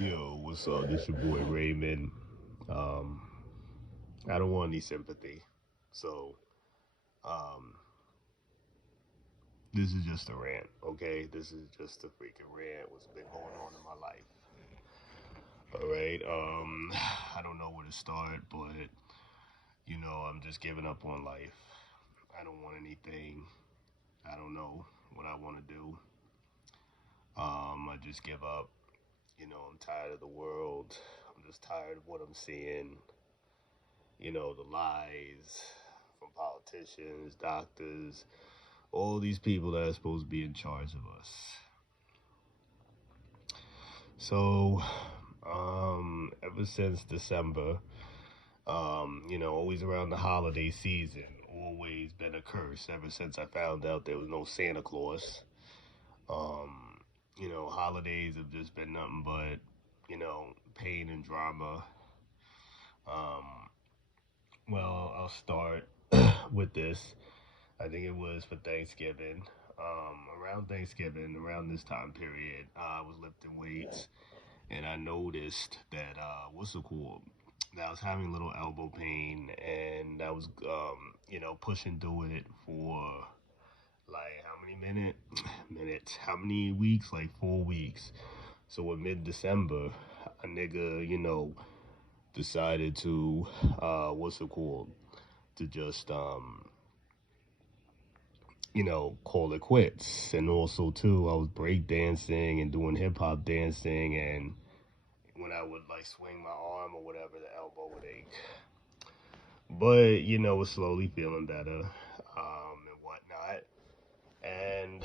Yo, what's up? This your boy Raymond. Um, I don't want any sympathy, so um, this is just a rant, okay? This is just a freaking rant. What's been going on in my life? All right. I don't know where to start, but I'm just giving up on life. I don't want anything. I don't know what I want to do. I just give up. I'm tired of the world. I'm just tired of what I'm seeing. The lies from politicians, doctors, all these people that are supposed to be in charge of us. So, ever since December, always around the holiday season, always been a curse ever since I found out there was no Santa Claus. Holidays have just been nothing but, pain and drama. Um, I'll start with this. I think it was for Thanksgiving. Around Thanksgiving, around this time period, I was lifting weights, and I noticed that what's it called? That I was having a little elbow pain, and I was pushing through it for like how many minutes? How many weeks? Like 4 weeks. So in mid-December, a nigga, decided to what's it called? To just call it quits. And also too, I was break dancing and doing hip hop dancing, and when I would like swing my arm or whatever, the elbow would ache. But was slowly feeling better, and whatnot. And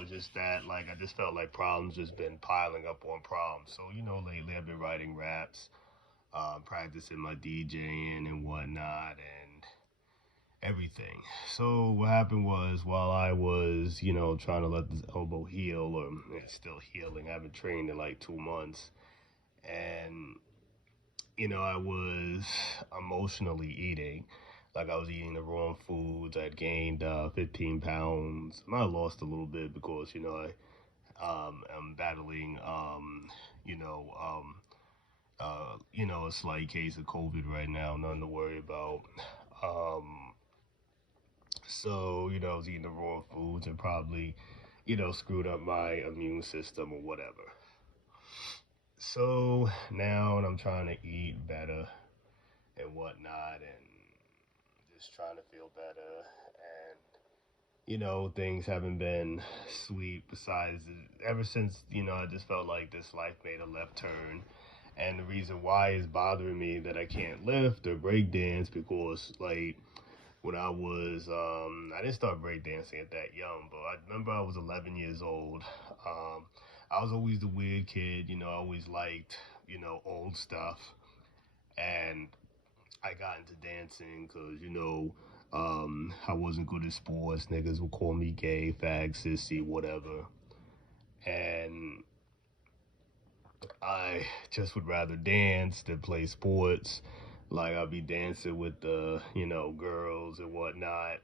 it's just that like I just felt like problems just been piling up on problems. So lately I've been writing raps, practicing my DJing and whatnot, and everything. So what happened was while I was, trying to let this elbow heal, or it's still healing. I haven't trained in like 2 months, and I was emotionally eating. Like I was eating the wrong foods. I'd gained 15 pounds. I lost a little bit because I'm battling you know um, a slight case of COVID right now. Nothing to worry about. Um, So, I was eating the raw foods and probably, screwed up my immune system or whatever. So now I'm trying to eat better and whatnot, and just trying to feel better. And, things haven't been sweet besides ever since, I just felt like this life made a left turn. And the reason why is bothering me that I can't lift or break dance because, like, when I didn't start breakdancing at that young, but I remember I was 11 years old. I was always the weird kid, I always liked, old stuff. And I got into dancing because, I wasn't good at sports. Niggas would call me gay, fag, sissy, whatever. And I just would rather dance than play sports. Like I'll be dancing with the, girls and whatnot.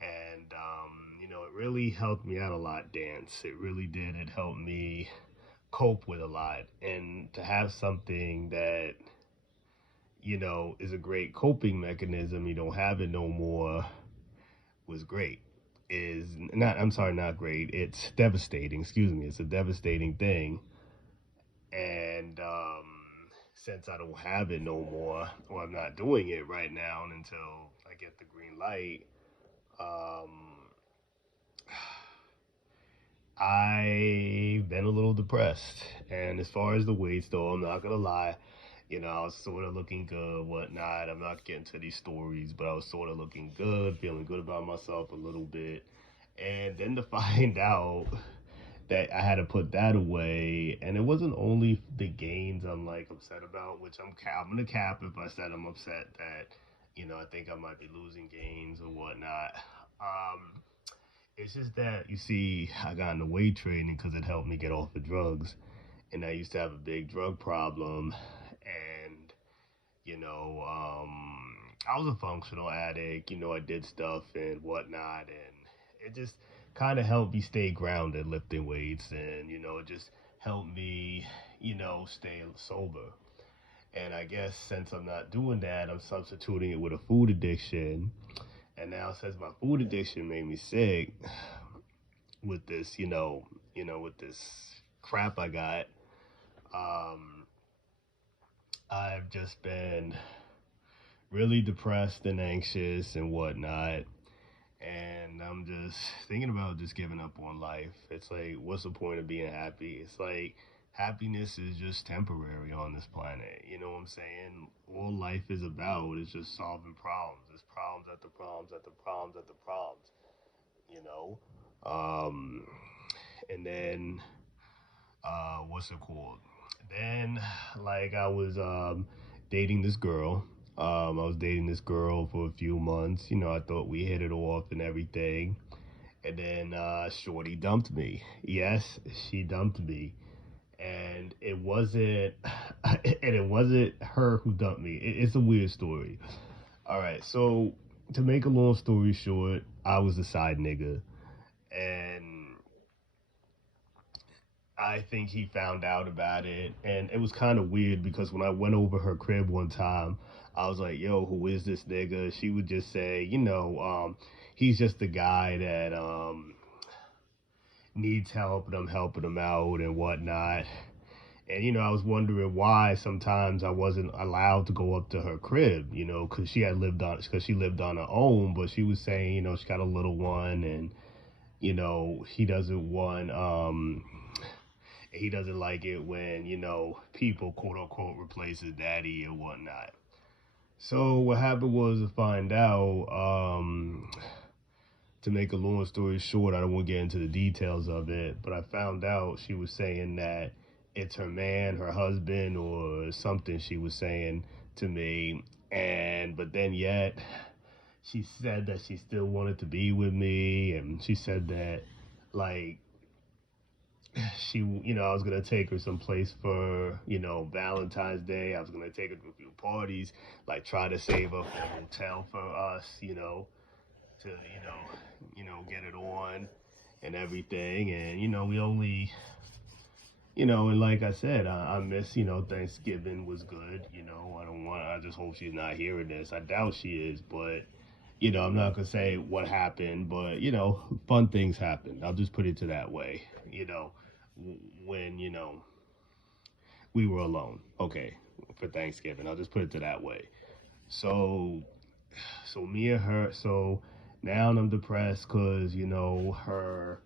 And it really helped me out a lot. Dance, it really did. It helped me cope with a lot, and to have something that is a great coping mechanism, you don't have it no more, was great. Is not, I'm sorry, not great, it's devastating, excuse me, it's a devastating thing. And since I don't have it no more, or I'm not doing it right now until I get the green light, um I've been a little depressed. And as far as the weights, though, I'm not gonna lie. I was sort of looking good, whatnot. I'm not getting to these stories, but I was sort of looking good, feeling good about myself a little bit. And then to find out that I had to put that away, and it wasn't only the gains I'm like upset about, which I'm gonna cap if I said I'm upset that I think I might be losing gains or whatnot. Um, it's just that you see, I got into weight training because it helped me get off the drugs, and I used to have a big drug problem, and I was a functional addict. I did stuff and whatnot, and it just kind of helped me stay grounded, lifting weights, and it just help me, stay sober. And I guess since I'm not doing that, I'm substituting it with a food addiction. And now since my food addiction made me sick with this, with this crap I got, um, I've just been really depressed and anxious and whatnot. And I'm just thinking about just giving up on life. It's like, what's the point of being happy? It's like happiness is just temporary on this planet. You know what I'm saying? All life is about is just solving problems. It's problems after problems after problems after problems. You know, um, and then what's it called? Then, like, I was dating this girl. I was dating this girl for a few months. I thought we hit it off and everything. And then Shorty dumped me. Yes, she dumped me. And it wasn't her who dumped me. It's a weird story. All right, so to make a long story short, I was a side nigga, and I think he found out about it, and it was kind of weird because when I went over her crib one time, I was like, "Yo, who is this nigga?" She would just say, he's just the guy that needs help, and I'm helping him out and whatnot. And I was wondering why sometimes I wasn't allowed to go up to her crib, because she lived on her own, but she was saying, she got a little one, and he doesn't want he doesn't like it when, people quote unquote replace his daddy and whatnot. So what happened was to find out, to make a long story short, I don't want to get into the details of it, but I found out she was saying that it's her man, her husband, or something she was saying to me. And, but then yet, she said that she still wanted to be with me, and she said that, like, I was gonna take her someplace for, Valentine's Day. I was gonna take her to a few parties, like try to save up a hotel for us, to, get it on and everything. And, we only, and like I said, I miss, Thanksgiving was good. I just hope she's not hearing this. I doubt she is, but, I'm not gonna say what happened, but, fun things happened. I'll just put it to that way, when, we were alone. Okay, for Thanksgiving. I'll just put it to that way. So, me and her. So now I'm depressed because her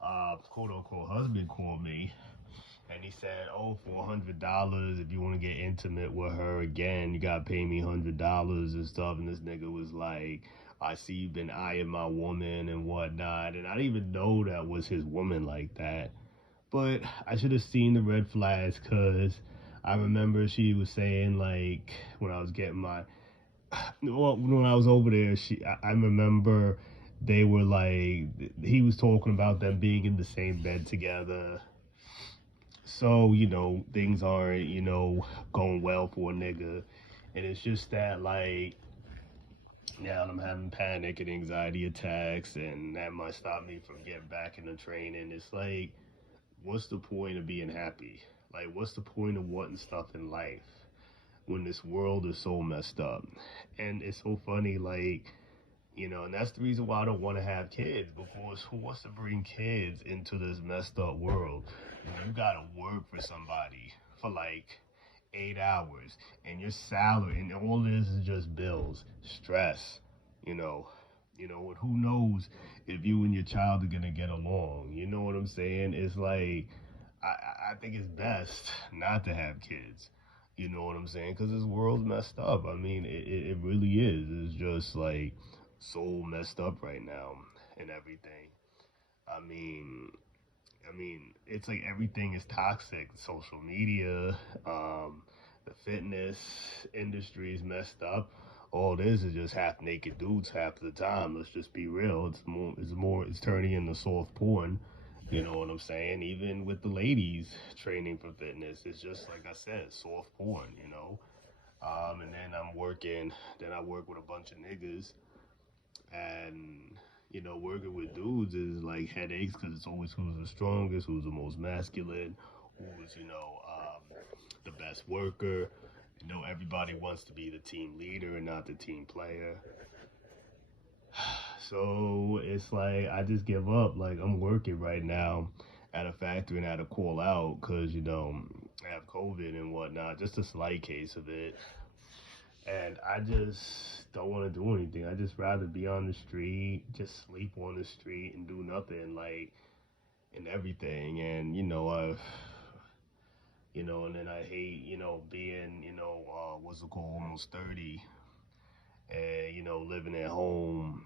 quote unquote husband called me and he said, "Oh, for $100, if you want to get intimate with her again, you gotta pay me $100 and stuff." And this nigga was like, "I see you've been eyeing my woman and whatnot," and I didn't even know that was his woman like that. But I should have seen the red flags because I remember she was saying, like, when I was getting my well, when I was over there, I remember they were like, he was talking about them being in the same bed together. So, things aren't, going well for a nigga. And it's just that, like, now I'm having panic and anxiety attacks, and that might stop me from getting back into training. It's like, what's the point of being happy? Like, what's the point of wanting stuff in life when this world is so messed up? And it's so funny, like, and that's the reason why I don't want to have kids, because who wants to bring kids into this messed up world? You gotta work for somebody for like 8 hours, and your salary, and all this is just bills, stress, you know, and who knows if you and your child are gonna get along. You know what I'm saying? It's like I think it's best not to have kids. You know what I'm saying? Because this world's messed up. I mean, it really is. It's just like so messed up right now and everything. I mean, it's like everything is toxic. Social media, the fitness industry is messed up. All this is just half naked dudes half the time. Let's just be real. It's turning into soft porn. You know what I'm saying? Even with the ladies training for fitness, it's just like I said, soft porn. And then I work with a bunch of niggas, and working with dudes is like headaches because it's always who's the strongest, who's the most masculine, who's, the best worker. Everybody wants to be the team leader and not the team player. So it's like I just give up. Like I'm working right now at a factory and I had to call out because I have COVID and whatnot. Just a slight case of it, and I just don't want to do anything. I just rather be on the street, just sleep on the street and do nothing, like and everything. And and then I hate being what's it called, almost 30, and living at home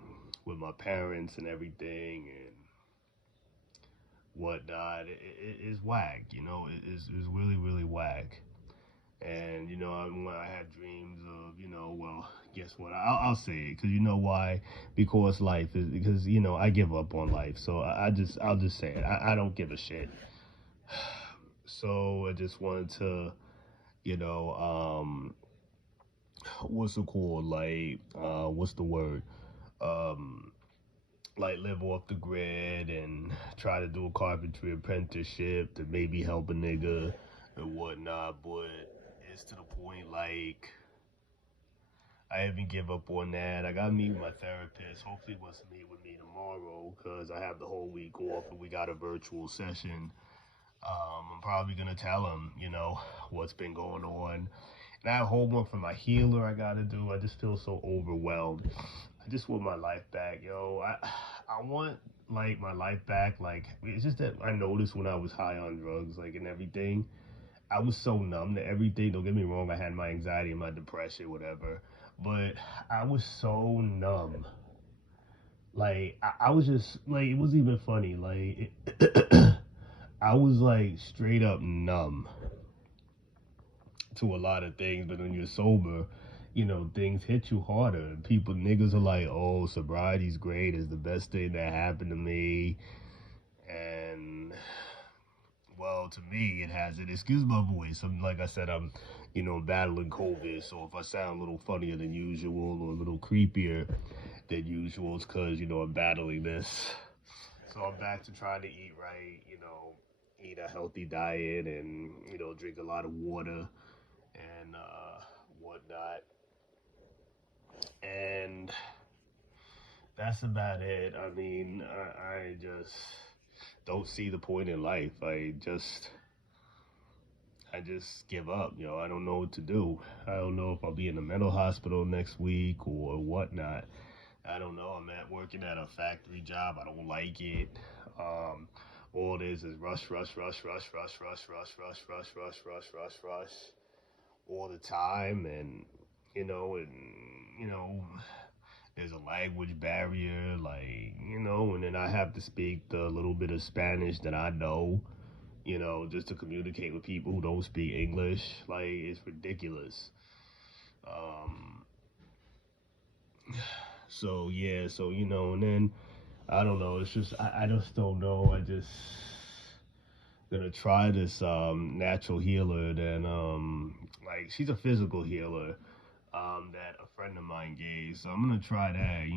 with my parents and everything and whatnot. It is whack. It's really really whack. And I had dreams of well, guess what? I'll say it because you know why? Because life is because I give up on life. So I'll just say it. I don't give a shit. So I just wanted to you know what's it called, like what's the word, um like live off the grid and try to do a carpentry apprenticeship to maybe help a nigga and whatnot. But it's to the point like I even give up on that. I gotta meet with my therapist. Hopefully, he wants to meet with me tomorrow because I have the whole week off and we got a virtual session. I'm probably gonna tell him, what's been going on. And I have a whole one for my healer I gotta do. I just feel so overwhelmed. I just want my life back, yo. I want like my life back. Like it's just that I noticed when I was high on drugs, like and everything, I was so numb to everything. Don't get me wrong, I had my anxiety and my depression, whatever. But I was so numb. Like I was just like it wasn't even funny. Like I was like straight up numb to a lot of things. But when you're sober, things hit you harder. And people, niggas are like, oh, sobriety's great. It's the best thing that happened to me. And, well, to me, it hasn't. Excuse my voice. Like I said, I'm, battling COVID. So if I sound a little funnier than usual or a little creepier than usual, it's because, I'm battling this. So I'm back to trying to eat right, eat a healthy diet and, drink a lot of water and whatnot. And that's about it. I mean, I just don't see the point in life. I just give up. I don't know what to do. I don't know if I'll be in the mental hospital next week or whatnot. I don't know. I'm working at a factory job. I don't like it. Um, all it is rush, rush, rush, rush, rush, rush, rush, rush, rush, rush, rush, rush, rush, all the time, and you know, there's a language barrier, like and then I have to speak the little bit of Spanish that I know, just to communicate with people who don't speak English. Like it's ridiculous. Um, so yeah, so and then I don't know. It's just I just don't know. I just gonna try this natural healer. Then like she's a physical healer that a friend of mine gave. So I'm gonna try that.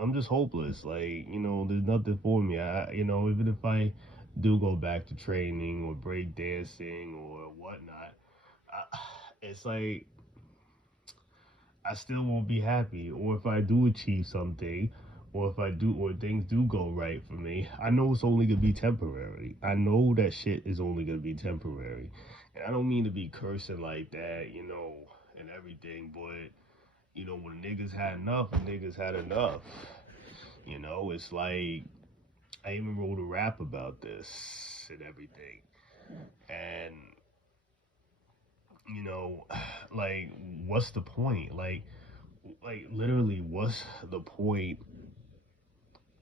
I'm just hopeless. Like there's nothing for me. Even if I do go back to training or break dancing or whatnot, it's like I still won't be happy. Or if I do achieve something, or things do go right for me, I know it's only gonna be temporary. I know that shit is only gonna be temporary. And I don't mean to be cursing like that, and everything, but when niggas had enough, niggas had enough. It's like I even wrote a rap about this and everything. And like what's the point? Like literally what's the point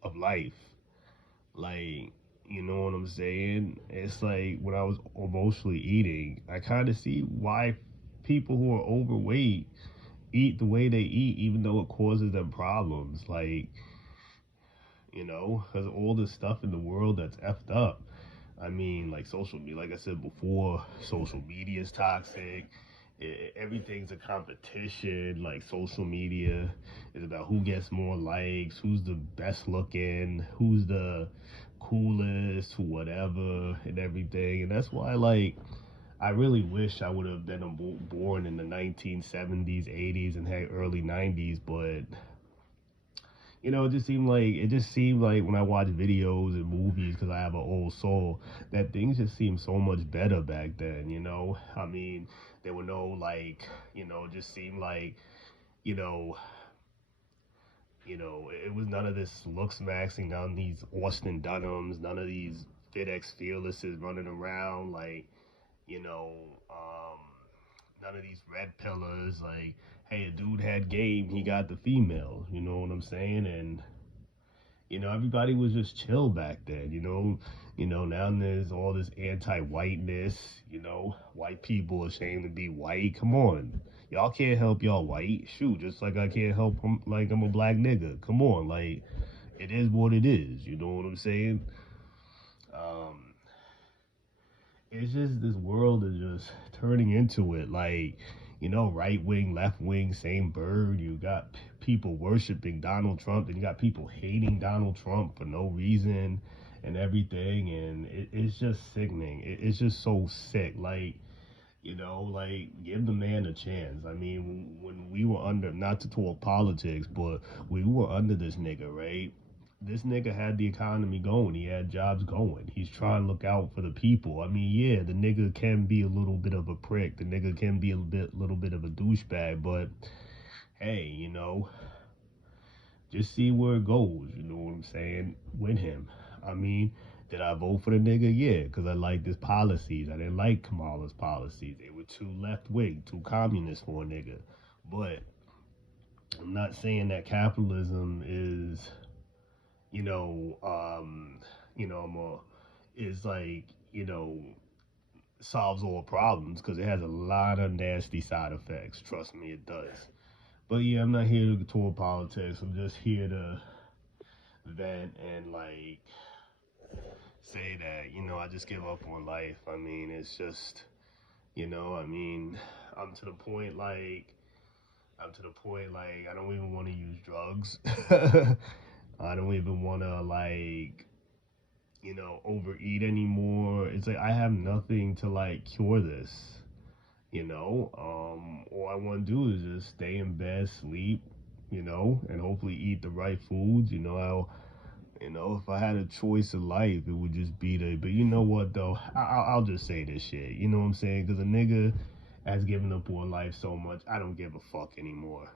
of life? Like, you know what I'm saying? It's like when I was emotionally eating, I kind of see why people who are overweight eat the way they eat, even though it causes them problems. Like, because all this stuff in the world that's effed up. I mean, like social media, like I said before, social media is toxic. Everything's a competition. Like social media is about who gets more likes, who's the best looking, who's the coolest, whatever, and everything. And that's why, like, I really wish I would have been born in the 1970s, 80s, and heck, early 90s. But it just seemed like when I watch videos and movies, because I have an old soul, that things just seemed so much better back then. I mean, there were no like, it just seemed like, you know, it was none of this looks maxing, none of these Austin Dunhams, none of these FitX Fearlesses running around like, you know, um, none of these red pillars. Like, hey, a dude had game, he got the female. You know what I'm saying? And everybody was just chill back then. Now there's all this anti-whiteness. White people ashamed to be white. Come on, y'all can't help y'all white. Shoot, just like I can't help like I'm a black nigga. Come on, like it is what it is. You know what I'm saying? Um, it's just this world is just turning into it. Like, right wing, left wing, same bird. You got people worshiping Donald Trump, and you got people hating Donald Trump for no reason and everything. And it's just sickening. It's just so sick. Like, give the man a chance. I mean, when we were under, not to talk politics, but we were under this nigga, right? This nigga had the economy going. He had jobs going. He's trying to look out for the people. I mean, yeah, the nigga can be a little bit of a prick. The nigga can be little bit of a douchebag. But hey, just see where it goes. You know what I'm saying? With him. I mean, did I vote for the nigga? Yeah, because I liked his policies. I didn't like Kamala's policies. They were too left wing, too communist for a nigga. But I'm not saying that capitalism is, you know, um, I'm is like, solves all problems, because it has a lot of nasty side effects. Trust me, it does. But yeah, I'm not here to talk politics. I'm just here to vent and like say that, I just give up on life. I mean, it's just, I mean, I'm to the point like, I don't even want to use drugs. I don't even want to like, overeat anymore. It's like I have nothing to like cure this, all I want to do is just stay in bed, sleep, and hopefully eat the right foods. If I had a choice of life, it would just be but you know what though? I'll just say this shit. You know what I'm saying? Because a nigga has given up on life so much, I don't give a fuck anymore.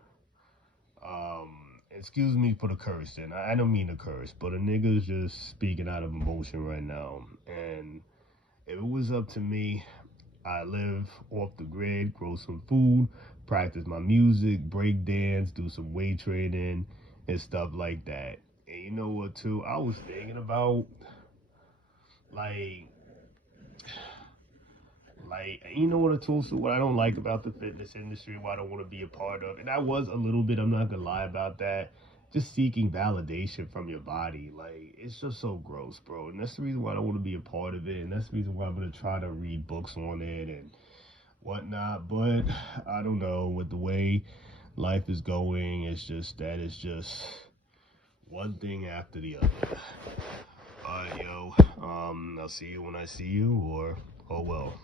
Excuse me for the cursing. I don't mean to curse, but a nigga's just speaking out of emotion right now. And if it was up to me, I live off the grid, grow some food, practice my music, break dance, do some weight training and stuff like that. And you know what too? I was thinking about like what I don't like about the fitness industry, what I don't want to be a part of. And I was a little bit, I'm not gonna lie about that. Just seeking validation from your body. Like, it's just so gross, bro. And that's the reason why I don't want to be a part of it. And that's the reason why I'm gonna try to read books on it and whatnot. But I don't know, with the way life is going, it's just one thing after the other. Alright, yo. I'll see you when I see you, or oh well.